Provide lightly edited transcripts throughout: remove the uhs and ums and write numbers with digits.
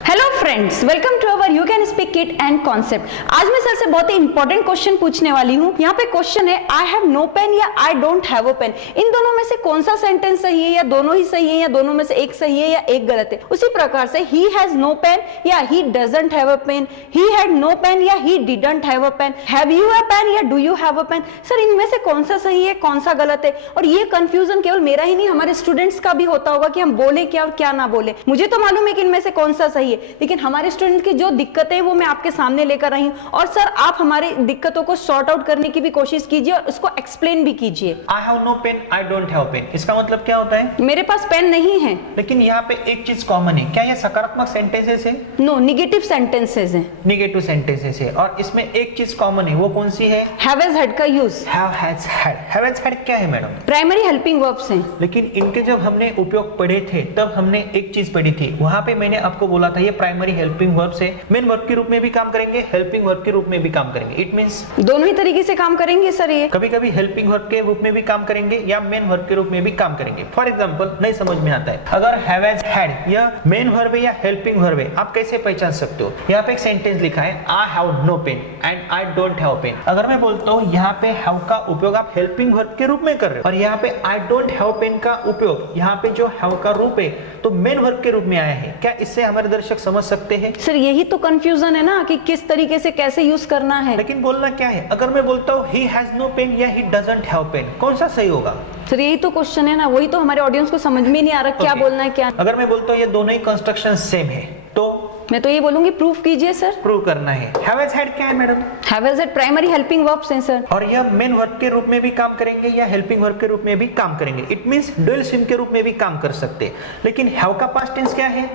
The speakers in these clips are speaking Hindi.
Hello friends, welcome to our you can speak kit and concept. आज मैं सर से बहुत ही इंपॉर्टेंट क्वेश्चन पूछने वाली हूँ। यहाँ पे क्वेश्चन है आई हैव नो पेन या I don't have a pen. इन दोनों में से कौन सा सेंटेंस सही है, या दोनों ही सही है, या दोनों में से एक सही है या एक गलत है। उसी प्रकार से ही हैज नो पेन या he doesn't have a pen, he had no pen या he didn't have a pen, have you a pen या do you have a pen. Sir इनमें से कौन सा सही है, कौन सा गलत है। और ये कंफ्यूजन केवल मेरा ही नहीं, हमारे स्टूडेंट्स का भी होता होगा कि हम बोले क्या और क्या ना बोले। मुझे तो मालूम है कि इनमें से कौन सा सही है, लेकिन हमारे स्टूडेंट की जो दिक्कतें हैं वो मैं आपके सामने लेकर आई हूं। और सर आप हमारी दिक्कतों को सॉर्ट आउट करने की भी कोशिश कीजिए और उसको एक्सप्लेन भी कीजिए। I have no pen, I don't have pen, इसका मतलब क्या होता है? मेरे पास पेन नहीं है। लेकिन यहाँ पे एक चीज कॉमन है, क्या ये सकारात्मक सेंटेंसेस है? नो, निगेटिव सेंटेंसेस हैं। निगेटिव सेंटेंसेस है। और इसमें एक चीज कॉमन है, वो कौन सी है? हैव हैज हैड का use. Have has had. Have has had क्या है मैडम? प्राइमरी हेल्पिंग वर्ब्स हैं। लेकिन इनके जब हमने उपयोग पढ़े थे तब हमने एक चीज पढ़ी थी, वहां पे मैंने आपको बोला था ये प्राइमरी हेल्पिंग वर्ब्स है, मेन वर्ब के रूप में भी काम करेंगे, हेल्पिंग वर्ब के रूप में भी काम करेंगे। इट मींस दोनों ही तरीके से काम करेंगे सर। ये कभी कभी हेल्पिंग वर्ब के रूप में भी काम करेंगे या मेन वर्ब के रूप में भी काम करेंगे। फॉर एग्जांपल नहीं समझ में आता है, अगर हैव हैज हैड या मेन वर्ब है या हेल्पिंग वर्ब है, आप कैसे पहचान सकते हो? यहाँ पे एक सेंटेंस लिखा है I have no pen and I don't have pen. अगर मैं बोलता हूँ यहाँ पे हैव का उपयोग आप हेल्पिंग वर्ब के रूप में कर रहे हो और यहाँ पे आई डोंट हैव पेन का उपयोग यहाँ पे जो हैव का रूप है तो मेन वर्ब के रूप में आया है, क्या इससे हमारे दर्शक समझ सकते हैं? सर यही तो कंफ्यूजन है ना कि किस तरीके से कैसे यूज करना है। लेकिन बोलना क्या है? अगर मैं बोलता हूँ he has no pen या he doesn't have pen, कौन सा सही होगा? सर यही तो क्वेश्चन है ना, वही तो हमारे ऑडियंस को समझ में नहीं आ रहा क्या बोलना है क्या। अगर मैं बोलता हूँ ये दोनों ही कंस्ट्रक्शन सेम है तो मैं तो ये बोलूंगी प्रूफ कीजिए सर। प्रूव करना है। हैव हैज हैड क्या है madam? Have has had primary helping verbs हैं सर। और यह मेन वर्ब के रूप में भी काम करेंगे या हेल्पिंग वर्ब के रूप में भी काम करेंगे। इट मींस डुअल स्ट्रीम के रूप में भी काम कर सकते हैं। लेकिन हैव का पास्ट टेंस क्या है?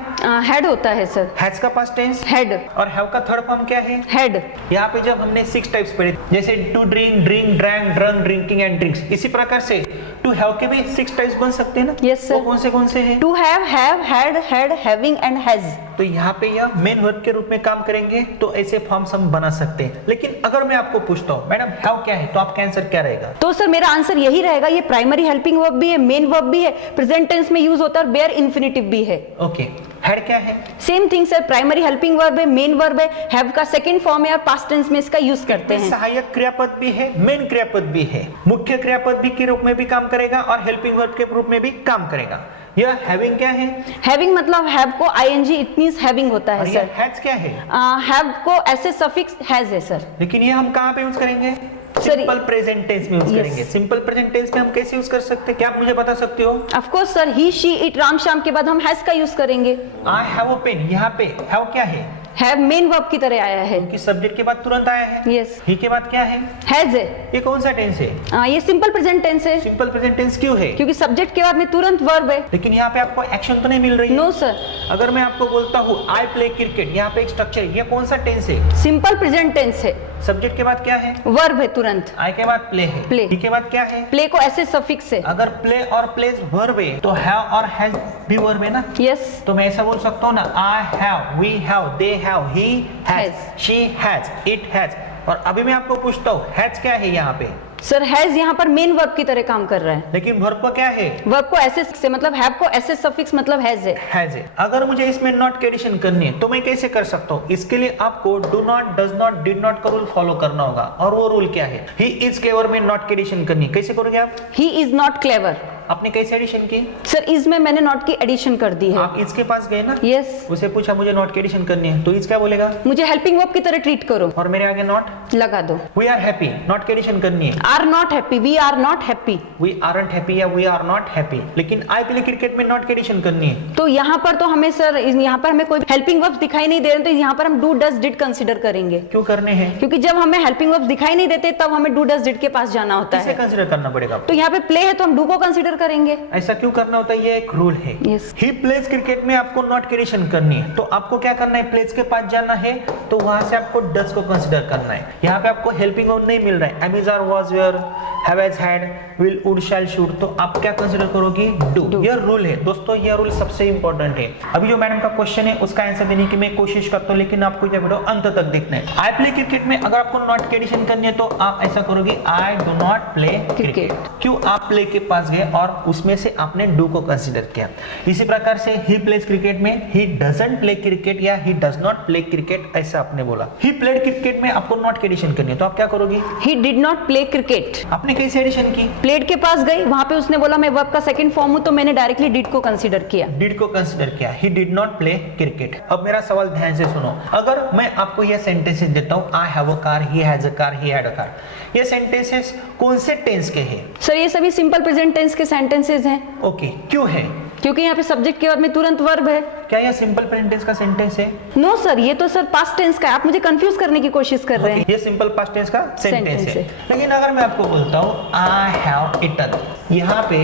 हेड होता है सर। हैज का पास्ट टेंस हेड। और हैव का थर्ड फॉर्म क्या है? हेड। यहाँ पे जब हमने 6 टाइप्स पढ़े, जैसे to drink, drink, drank, drunk, drinking and drinks, इसी प्रकार से टू हैव के भी 6 टाइप्स बन सकते हैं ना? Yes sir. वो कौन से हैं? To have, had, had, having and has. तो यहाँ पे यह मेन वर्ब के रूप में काम करेंगे, तो ऐसे फॉर्म्स हम बना सकते हैं। लेकिन अगर मैं आपको पूछता हूँ मैडम हैव क्या है, तो आपका आंसर क्या रहेगा? तो सर मेरा आंसर यही रहेगा, ये प्राइमरी हेल्पिंग वर्ब भी है, मेन वर्ब भी है, प्रेजेंट टेंस में यूज होता है और बेयर इंफिनिटिव भी है। ओके, हैड क्या है? Same thing sir, primary helping verb है, मेन वर्ब है, हैव का सेकंड फॉर्म है और पास्ट टेंस में इसका यूज करते हैं। सहायक क्रियापद भी है, मेन क्रियापद भी है, मुख्य क्रियापद भी के रूप में भी काम करेगा और हेल्पिंग वर्ब के रूप में भी काम करेगा। यह हैविंग क्या है? हैविंग मतलब हैव को आईएनजी इट मींस हैविंग होता है सर। हैज क्या है? हैव को ऐसे सफिक्स हैज है सर। लेकिन ये हम कहाँ पे यूज करेंगे? सिंपल प्रेजेंट टेंस में यूज करेंगे। सिंपल प्रेजेंट टेंस में हम कैसे यूज कर सकते हैं, क्या आप मुझे बता सकते हो? Of course sir, he, she, it, Ram, Shyam के बाद हम हैज का यूज करेंगे। आई हैव अ पेन, यहाँ पे हैव क्या है? हैव मेन वर्ब की तरह आया है, कि सब्जेक्ट के बाद तुरंत आया है। यस। ही के बाद क्या है? हैज है। ये कौन सा टेंस है? ये सिंपल प्रेजेंट टेंस है। सिंपल प्रेजेंट टेंस क्यों है? क्योंकि सब्जेक्ट के बाद में तुरंत वर्ब है। लेकिन यहाँ पे आपको एक्शन तो नहीं मिल रही है। No sir. अगर मैं आपको बोलता हूँ आई प्ले क्रिकेट, यहाँ पे एक स्ट्रक्चर है, ये कौन सा टेंस है? सिंपल प्रेजेंट टेंस है। सब्जेक्ट के बाद क्या है? वर्ब है तुरंत। आई के बाद प्ले है। प्ले। ही के बाद क्या है? प्ले को ऐसे सफिक्स है। अगर प्ले और प्लेस वर्ब है तो हैव और हैज भी वर्ब है ना? यस। तो मैं ऐसा बोल सकता हूँ ना, I have, we have, they have, he has, Has. She has, it has. और अभी मैं आपको पूछता हूँ हैज क्या है यहाँ पे? सर हैज यहाँ पर मेन वर्ब की तरह काम कर रहा है। लेकिन वर्ब को क्या है? वर्ब को ऐसे से मतलब हैव को ऐसे सफिक्स मतलब हैज है। हैज है। अगर मुझे इसमें नॉट की एडिशन करनी है तो मैं कैसे कर सकता हूँ? इसके लिए आपको do not, does not, did not का रूल फॉलो करना होगा। और वो रूल क्या है? ही इज क्लेवर में नॉट की एडिशन करनी है। कैसे करोगे आप? He is not clever. आपने कैसे एडिशन की? सर इज में मैंने नॉट की एडिशन कर दी है। आप इसके पास गए ना? यस। उसे पूछा मुझे नॉट की एडिशन करनी है, तो इज क्या बोलेगा? मुझे हेल्पिंग वर्ब की तरह ट्रीट करो। और मेरे आगे नॉट लगा दो। वी आर हैप्पी, नॉट की एडिशन करनी है। Are not happy, we are not happy. We aren't happy या वी आर नॉट हैप्पी। लेकिन आई प्ले क्रिकेट में नॉट की एडिशन करनी है। तो यहाँ पर तो हमें सर, यहाँ पर हमें कोई हेल्पिंग वर्ब्स दिखाई नहीं दे रहे, तो यहाँ पर हम डू, डज, डिड कंसीडर करेंगे। क्यों करने हैं? क्योंकि जब हमें हेल्पिंग वर्ब्स दिखाई नहीं देते तब हमें डू, डज, डिड के पास जाना होता इसे है। कंसीडर करना पड़ेगा। तो यहाँ पे प्ले है तो हम डू को कंसीडर करेंगे। ऐसा क्यों करना होता है? ये एक रूल है। Yes. ही प्लेज क्रिकेट में आपको नॉट की एडिशन करनी है, तो आपको क्या करना है? प्लेज के पास जाना है, तो वहां से आपको डज को कंसीडर करना है। यहाँ पे आपको हेल्पिंग वर्ब नहीं मिल रहा है, am is, are, was, were, have, has, had, will, would, shall, should, तो आप क्या कंसीडर करोगे? डू। यह रूल है दोस्तों, यह रूल सबसे इंपॉर्टेंट है। अभी जो मैडम का क्वेश्चन है उसका आंसर देने की मैं कोशिश करता हूँ, लेकिन आपको यह वीडियो अंत तक देखना है। आई प्ले क्रिकेट में अगर आपको नॉट की एडिशन करनी है तो आप ऐसा करोगे, आई डू नॉट प्ले क्रिकेट। क्यों? आप प्ले के पास गए और उसमें से आपने डू को कंसीडर किया। इसी प्रकार से ही प्लेज क्रिकेट में ही डजंट प्ले क्रिकेट या ही डज नॉट प्ले क्रिकेट ऐसा आपने बोला। ही प्लेड क्रिकेट में आपको नॉट की एडिशन करनी है, तो आप क्या करोगी? He did not play cricket. आपने कैसे एडिशन की? प्लेड के पास गई, वहां पे उसने बोला मैं वर्ब का सेकंड फॉर्म हूं, तो मैंने डायरेक्टली डिड को कंसीडर किया। डिड को कंसीडर किया। He did not play cricket. अब मेरा सवाल ध्यान से सुनो, अगर मैं आपको यह सेंटेंसेस देता हूं, आई have a car, he has a car, he had a car, ये सेंटेंसेस कौन से टेंस के हैं? सर ये सभी सिंपल प्रेजेंट टेंस के सेंटेंसेस हैं। ओके, क्यों है? क्योंकि यहाँ पे सब्जेक्ट के बाद में तुरंत वर्ब है। क्या यह सिंपल प्रेजेंट टेंस का सेंटेंस है? नो सर, ये तो सर पास्ट टेंस का है, आप मुझे कंफ्यूज करने की कोशिश कर रहे हैं। ये सिंपल पास्ट टेंस का सेंटेंस Sentence है। है। लेकिन अगर मैं आपको बोलता हूँ आई हैव ईटन, यहाँ पे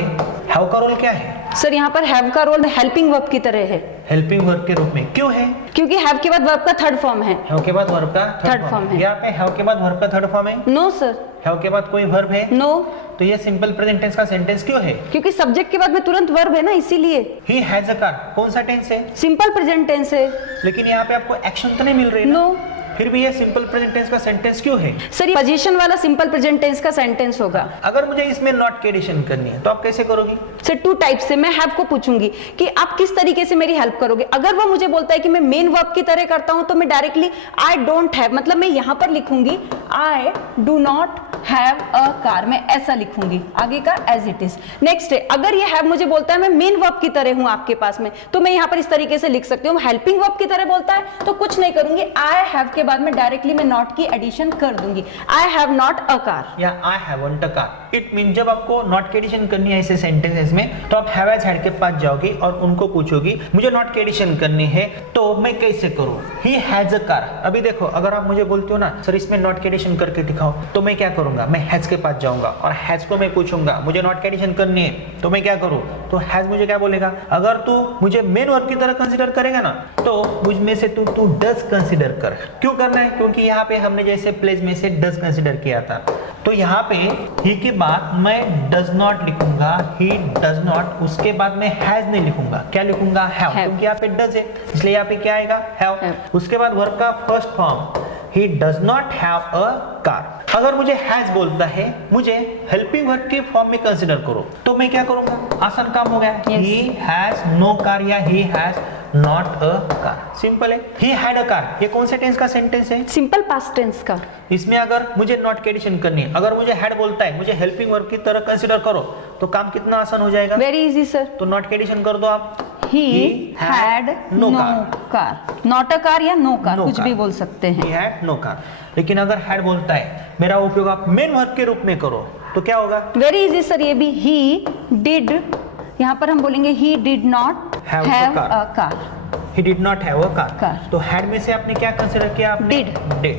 हैव का रोल क्या है? सर यहाँ पर हैव का रोल हेल्पिंग वर्ब की तरह है। हेल्पिंग वर्ब के रूप में। क्यों है? क्योंकि हैव के बाद वर्ब का थर्ड फॉर्म है। हैव के बाद वर्ब का Third form है। यहाँ पे हैव के बाद वर्ब का थर्ड फॉर्म है। नो सर, हैव के बाद कोई वर्ब है? नो, तो ये सिंपल प्रेजेंट टेंस का सेंटेंस क्यों है? क्योंकि सब्जेक्ट के बाद में तुरंत वर्ब है ना, इसीलिए। ही हैज अ कार कौन सा टेंस है? सिंपल प्रेजेंट टेंस है। लेकिन यहाँ पे आपको एक्शन तो नहीं मिल रही है ना? नो फिर भी ये सिंपल प्रेजेंट टेंस का सेंटेंस क्यों है? सर, ये पोजीशन वाला सिंपल प्रेजेंट टेंस का सेंटेंस होगा। अगर मुझे इसमें नॉट की एडिशन करनी है तो आप कैसे करोगी? सर टू टाइप से मैं हैव को पूछूंगी कि आप किस तरीके से मेरी हेल्प करोगे। अगर वो मुझे बोलता है कि मैं मेन वर्ब की तरह करता हूं, तो मैं डायरेक्टली आई डोंट हैव, मतलब मैं यहां पर लिखूंगी आई do not have a car, मैं ऐसा लिखूंगी आगे का एज इट इज। नेक्स्ट है, अगर ये हैव मुझे बोलता है मैं मेन वर्ब की तरह हूं आपके पास में, तो मैं यहां पर इस तरीके से लिख सकती हूँ। हेल्पिंग वर्ब की तरह बोलता है तो कुछ नहीं करूंगी, आई हैव के बाद में डायरेक्टली मैं नॉट की एडिशन कर दूंगी, I have not a car या I haven't a car. It mean जब आपको नॉट की एडिशन करनी है ऐसे सेंटेंसेस में, तो आप हैव एज हेड के पास जाओगी और उनको पूछोगी मुझे नॉट की एडिशन करनी है तो मैं कैसे करूं? ही हैज अ कार। अभी देखो, अगर आप मुझे बोलते हो ना सर इसमें नॉट की एडिशन करके दिखाओ, तो मैं क्या करूंगा? मैं हैज के पास जाऊंगा और हैज को मैं पूछूंगा मुझे नॉट की एडिशन करनी है, तो मैं क्या करूं? तो हैज मुझे क्या बोलेगा? अगर तू मुझे मेन वर्ब की तरह कंसीडर करेगा ना, तो मुझ में से तू डज कंसीडर कर। क्यों करना है? क्योंकि यहाँ पे हमने जैसे प्लेस में से डज कंसीडर किया था, तो यहाँ पे ही के बाद मैं डज नॉट लिखूंगा, ही डज नॉट, उसके बाद मैं हैज नहीं लिखूंगा, क्या लिखूंगा? हैव, क्योंकि यहाँ पे डज है इसलिए यहाँ पे क्या आएगा? हैव। उसके बाद वर्ब का first form he does not have a car. अगर मुझे हैज बोलता है मुझे हेल्पिंग वर्ब के फॉर्म में कंसीडर करो, तो मैं क्या करूंगा? आसान काम हो गया। ही हैज नो कार या he has not a car, simple है। ही हैड अ कार, ये कौन से टेंस का सेंटेंस है? सिंपल पास्ट टेंस का। इसमें अगर मुझे नॉट की एडिशन करनी है, अगर मुझे हैड बोलता है मुझे हेल्पिंग वर्ब की तरह कंसीडर करो, तो काम कितना आसान हो जाएगा? Very easy sir. तो नॉट की एडिशन कर दो आप। He had no car, not a car या no car, कुछ भी बोल सकते हैं। He had no car। लेकिन अगर हैड बोलता है मेरा उपयोग आप मेन वर्ब के रूप में करो, तो क्या होगा? वेरी इजी सर, ये भी he did, यहाँ पर हम बोलेंगे he did not have a car। He did not have a car। car। तो हैड में से आपने क्या कंसीडर किया? आपने did।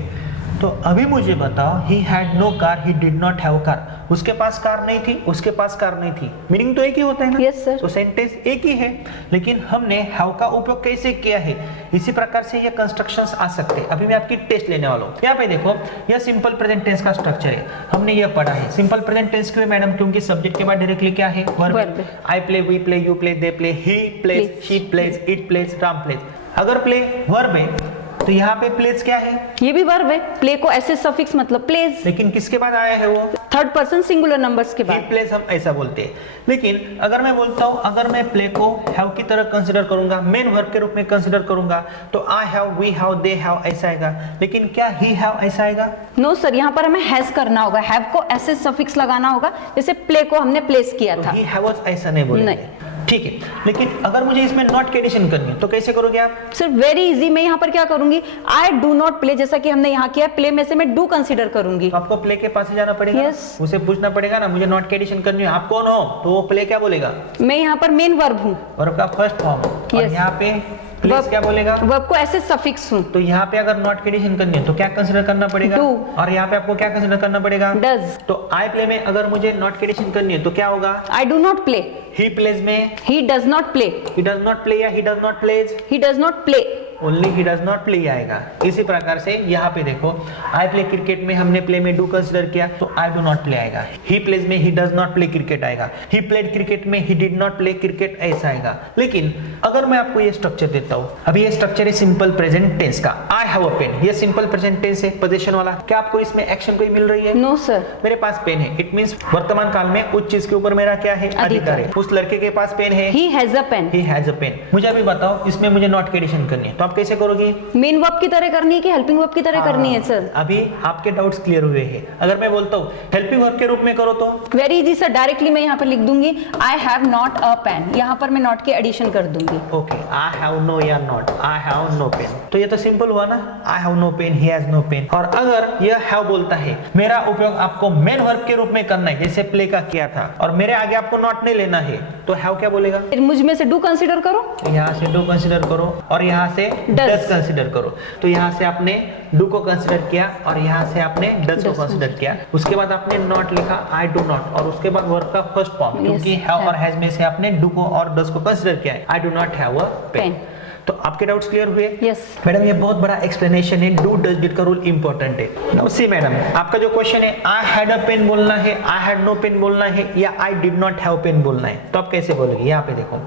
तो अभी मुझे बताओ, he had no car, he did not have a car, उसके पास कार नहीं थी, उसके पास कार नहीं थी, मीनिंग तो एक ही होता है ना? Yes sir. तो सेंटेंस एक ही है, लेकिन हमने हैव का उपयोग कैसे किया है, इसी प्रकार से ये कंस्ट्रक्शंस आ सकते हैं। अभी मैं आपकी टेस्ट लेने वाला हूँ। यहाँ पे देखो, यह सिंपल प्रेजेंट टेंस का स्ट्रक्चर है, हमने ये पढ़ा है। सिंपल प्रेजेंट टेंस क्यों मैडम? क्योंकि सब्जेक्ट के बाद डायरेक्टली क्या है? Verb. I play, we play, you play, they play, he plays, she plays, it plays, Ram plays. अगर प्ले वर्ब है तो यहाँ पे प्लेज क्या है? ये भी वर्ब है। प्ले को ऐसे सफिक्स मतलब प्लेज, लेकिन किसके बाद आया है वो? थर्ड पर्सन सिंगुलर नंबर्स के बाद। प्लेस हम ऐसा बोलते हैं। लेकिन अगर मैं बोलता हूँ, अगर मैं प्ले को हैव की तरह कंसीडर करूंगा, मेन वर्ब के रूप में कंसीडर करूंगा, तो I have, we have, they have ऐसा आएगा। लेकिन क्या ही हैव ऐसा आएगा? नो सर, यहाँ पर हमें हैज करना होगा, हैव को ऐसे सफिक्स लगाना होगा जैसे प्ले को हमने प्लेस किया था। ही हैव ऐसा नहीं बोलेंगे, ठीक है। लेकिन अगर मुझे इसमें नॉट की एडिशन करनी है तो कैसे करोगे आप? सर वेरी इजी, मैं यहाँ पर क्या करूंगी? आई डू नॉट प्ले, जैसा कि हमने यहाँ किया, प्ले में से मैं डू कंसीडर करूंगी। तो आपको प्ले के पास ही जाना पड़ेगा। Yes। उसे पूछना पड़ेगा ना मुझे नॉट की एडिशन करनी है, आप कौन हो? तो वो प्ले क्या बोलेगा? मैं यहाँ पर मेन वर्ब हूँ, वर्ब का फर्स्ट फॉर्म, और Yes। यहाँ पे प्लेस क्या बोलेगा? वर्ब को ऐसे सफिक्स हूँ। तो यहाँ पे अगर नॉट की एडिशन करनी है तो क्या कंसीडर करना पड़ेगा? Do। और यहाँ पे आपको क्या कंसीडर करना पड़ेगा? डज। तो आई प्ले में अगर मुझे नॉट की एडिशन करनी है तो क्या होगा? I do not play. He plays में he does not play. he does not play या he does not plays, he does not play. Only he does not play आएगा। इसी प्रकार से यहाँ पे देखो आई प्ले क्रिकेट में हमने प्ले में डू कंसिडर किया तो आई डू नॉट प्ले आएगा। ही प्लेज में he does not play cricket आएगा। ही प्लेड क्रिकेट में he did not play cricket ऐसा आएगा। लेकिन अगर मैं आपको ये स्ट्रक्चर देता हूँ, अभी ये स्ट्रक्चर है सिंपल प्रेजेंट टेंस का, आई हैव अ पेन, ये सिंपल प्रेजेंट टेंस है पोजीशन वाला। क्या आपको इसमें एक्शन कोई मिल रही है? No sir. मेरे पास पेन है, इट मींस वर्तमान काल में उस चीज के ऊपर मेरा क्या है? अधिकार है। उस लड़के के पास पेन है, he has a pen. He has a pen. मुझे अभी बताओ इसमें मुझे नॉट की एडिशन करनी है तो आप कैसे करोगे? मेन वर्ब की तरह करनी है कि हेल्पिंग वर्ब की तरह करनी है सर? अभी आपके डाउट्स क्लियर हुए हैं। अगर मैं बोलता हूँ हेल्पिंग वर्ब के रूप में करो तो वेरी इजी सर, डायरेक्टली मैं यहाँ पे लिख दूंगी I have not a pen, यहाँ पर मैं नॉट की एडिशन कर दूंगी। ओके, आई हैव नो या not, I have no pen, तो ये तो सिंपल हुआ ना, I have no pen, he has no pen. और अगर यह हैव बोलता है मेरा उपयोग आपको मेन वर्ब के रूप में करना है जैसे प्ले का किया था और मेरे आगे आपको नॉट नहीं लेना है तो हैव क्या बोलेगा? फिर मुझ में से डू कंसीडर करो, यहाँ से डू कंसीडर करो और यहाँ से डज कंसीडर करो। तो यहाँ से आपने डू को कंसीडर किया और यहाँ से आपने डज को कंसीडर किया। उसके बाद आपने नॉट लिखा आई डू नॉट और उसके बाद वर्ब का फर्स्ट फॉर्म क्योंकि हैव और हैज में से आपने डू को और डज को कंसीडर किया है, I do not have a pen. तो आपके डाउट्स क्लियर हुए? यस मैडम, ये बहुत बड़ा एक्सप्लेनेशन है, डू डज डिड का रूल इंपॉर्टेंट है। नाउ सी मैडम, आपका जो क्वेश्चन है आई हैड अ पेन बोलना है, आई हैड नो पेन बोलना है या I did not have pen बोलना है, तो आप कैसे बोलोगे? यहाँ पे देखो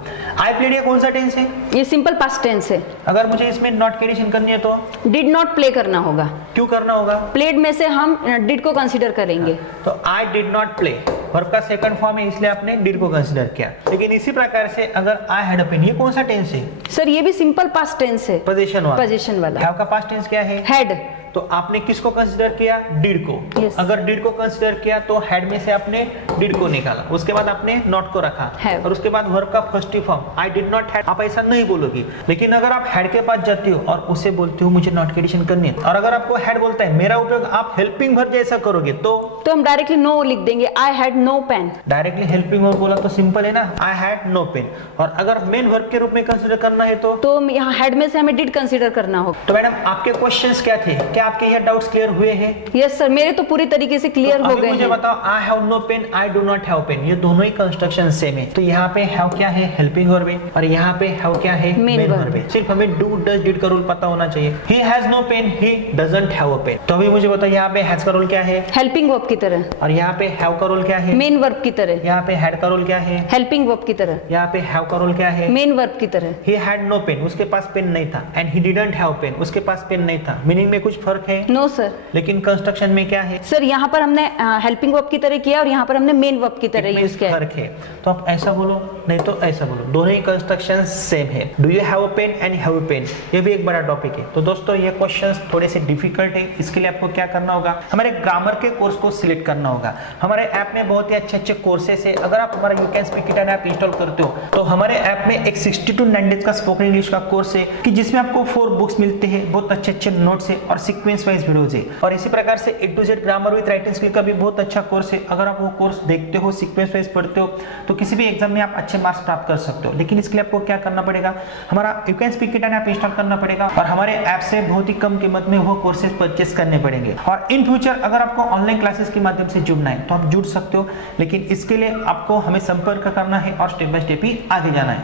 आई प्लेड, ये कौन सा टेंस है? ये सिंपल पास्ट टेंस है। अगर मुझे इसमें नॉट की एडिशन करनी है तो डिड नॉट प्ले करना होगा। क्यों करना होगा? प्लेड में से हम डिड को कंसीडर करेंगे। तो आई डिड नॉट प्ले वर्ब का सेकंड फॉर्म है इसलिए आपने डिड को कंसीडर किया। लेकिन इसी प्रकार से अगर आई हैड अ पेन, ये कौन सा टेंस है? सर ये भी सिंपल पास्ट टेंस है, पोजीशन वाला। पोजीशन वाला। हैव का पास्ट टेंस क्या है? हैड। तो आपने किसको कंसीडर किया? डिड को। Yes. अगर डिड को कंसीडर किया तो हैड में से आपने डिड को निकाला, उसके बाद आपने नॉट को रखा Have. और उसके बाद वर्ब का first form I did not had. आप ऐसा नहीं बोलोगी। लेकिन अगर आप हैड के पास जाते हो और उसे बोलते हो मुझे नॉट की एडिशन करनी है और अगर आपको हैड बोलता है मेरा उपयोग आप हेल्पिंग वर्ब जैसा करोगे तो हम डायरेक्टली नो लिख देंगे, I had no pen. Directly helping verb बोला तो सिंपल है ना, आई हैड नो पेन। और अगर मेन वर्ब के रूप में कंसीडर करना है तो यहाँ हेड में से हमें डिड कंसीडर करना होगा। तो मैडम आपके क्वेश्चंस क्या थे? क्या आपके ये डाउट्स क्लियर हुए हैं? यस सर, मेरे तो पूरी तरीके से क्लियर हो गए मुझे हैं। बताओ I have no pen, I do not have pen, ये दोनों ही कंस्ट्रक्शन सेम है। तो यहाँ पे हैव क्या है? हेल्पिंग वर्ब है और यहाँ पे हैव क्या है? मेन वर्ब है। सिर्फ हमें डू डज डिड का रूल पता होना चाहिए। He has no pen, he doesn't have a pen. तो अभी मुझे बताओ यहाँ पे हैज का रूल क्या है? हेल्पिंग वर्ब की तरह। और यहाँ पे हैव का रूल क्या है? मेन वर्ब की तरह। यहाँ पे हैड का रूल क्या है? हेल्पिंग वर्ब की तरह। यहाँ पे हैव का रूल क्या है? मेन वर्ब की तरह। ही हैड नो पेन, उसके पास पेन नहीं था, and he didn't have pen, उसके पास पेन नहीं था। मीनिंग में कुछ फर्क है? No sir. लेकिन कंस्ट्रक्शन में क्या है? सर यहाँ पर हमने हेल्पिंग वर्ब की तरह किया और यहाँ पर हमने मेन वर्ब की तरह यूज किया। फर्क है। तो आप ऐसा बोलो नहीं तो ऐसा बोलो, दोनों ही कंस्ट्रक्शन सेम है। Do you have a pen and have a pen, ये भी एक बड़ा टॉपिक है। तो दोस्तों ये क्वेश्चंस थोड़े से डिफिकल्ट है, इसके लिए आपको क्या करना होगा? हमारे ग्रामर के कोर्स को सिलेक्ट करना होगा। हमारे ऐप में बहुत ही अच्छे अच्छे कोर्सेस है। अगर आप हमारा you can speak it app install करते हो तो हमारे ऐप में एक 60 to 90 डेज का स्पोकन इंग्लिश का कोर्स है कि जिसमें आपको 4 बुक्स मिलते हैं, बहुत अच्छे अच्छे नोट्स है और सीक्वेंस वाइज वीडियोज है। और इसी प्रकार से A to Z grammar with writing skill का भी बहुत अच्छा कोर्स है। अगर आप वो कोर्स देखते हो, सीक्वेंस वाइज पढ़ते हो तो किसी भी एग्जाम में आप अच्छे मार्क्स प्राप्त कर सकते हो। लेकिन इसके लिए आपको क्या करना पड़ेगा? हमारा you can speak it app install करना पड़ेगा और हमारे ऐप से बहुत ही कम कीमत में वो कोर्सेज परचेस करने पड़ेंगे। और इन फ्यूचर अगर आपको ऑनलाइन क्लासेस के माध्यम से जुड़ना है तो आप जुड़ सकते हो, लेकिन इसके लिए आपको हमें संपर्क करना है और स्टेप बाय स्टेप ही आगे जाना है।